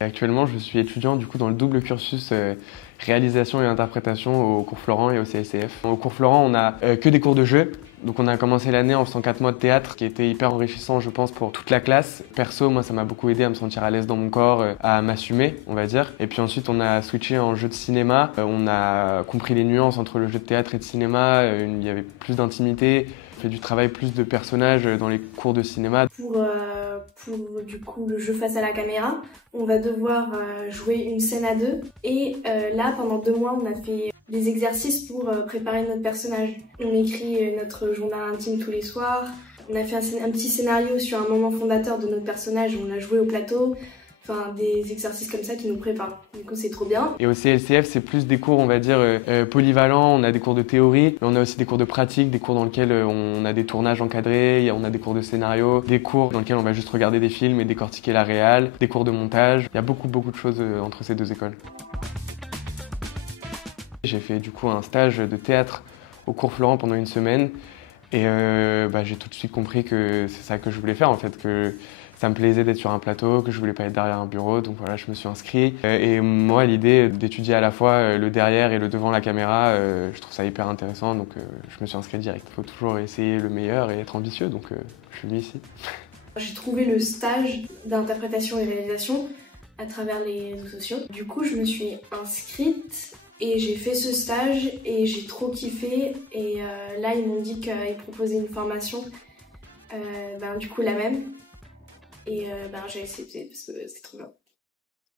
Et actuellement, je suis étudiant du coup dans le double cursus réalisation et interprétation au cours Florent et au CSCF. Au cours Florent, on a que des cours de jeu. Donc on a commencé l'année en faisant 4 mois de théâtre, qui était hyper enrichissant, je pense, pour toute la classe. Perso, moi, ça m'a beaucoup aidé à me sentir à l'aise dans mon corps, à m'assumer, on va dire. Et puis ensuite, on a switché en jeu de cinéma. On a compris les nuances entre le jeu de théâtre et de cinéma. Il y avait plus d'intimité. On fait du travail plus de personnages dans les cours de cinéma. Pour du coup le jeu face à la caméra, on va devoir jouer une scène à deux. Et là, pendant 2 mois, on a fait des exercices pour préparer notre personnage. On écrit notre journal intime tous les soirs. On a fait un petit scénario sur un moment fondateur de notre personnage. On a joué au plateau. Enfin, des exercices comme ça qui nous préparent. Du coup, c'est trop bien. Et au CLCF, c'est plus des cours, on va dire, polyvalents. On a des cours de théorie, mais on a aussi des cours de pratique, des cours dans lesquels on a des tournages encadrés, on a des cours de scénario, des cours dans lesquels on va juste regarder des films et décortiquer la réal, des cours de montage. Il y a beaucoup de choses entre ces 2 écoles. J'ai fait du coup un stage de théâtre au cours Florent pendant 1 semaine. Et j'ai tout de suite compris que c'est ça que je voulais faire en fait, que ça me plaisait d'être sur un plateau, que je voulais pas être derrière un bureau, donc voilà, je me suis inscrit. Et moi, l'idée d'étudier à la fois le derrière et le devant la caméra, je trouve ça hyper intéressant, donc je me suis inscrit direct. Il faut toujours essayer le meilleur et être ambitieux, donc je suis venu ici. J'ai trouvé le stage d'interprétation et réalisation à travers les réseaux sociaux. Du coup, je me suis inscrite et j'ai fait ce stage et j'ai trop kiffé. Et là, ils m'ont dit qu'ils proposaient une formation, du coup la même. Et j'ai accepté parce que c'est trop bien.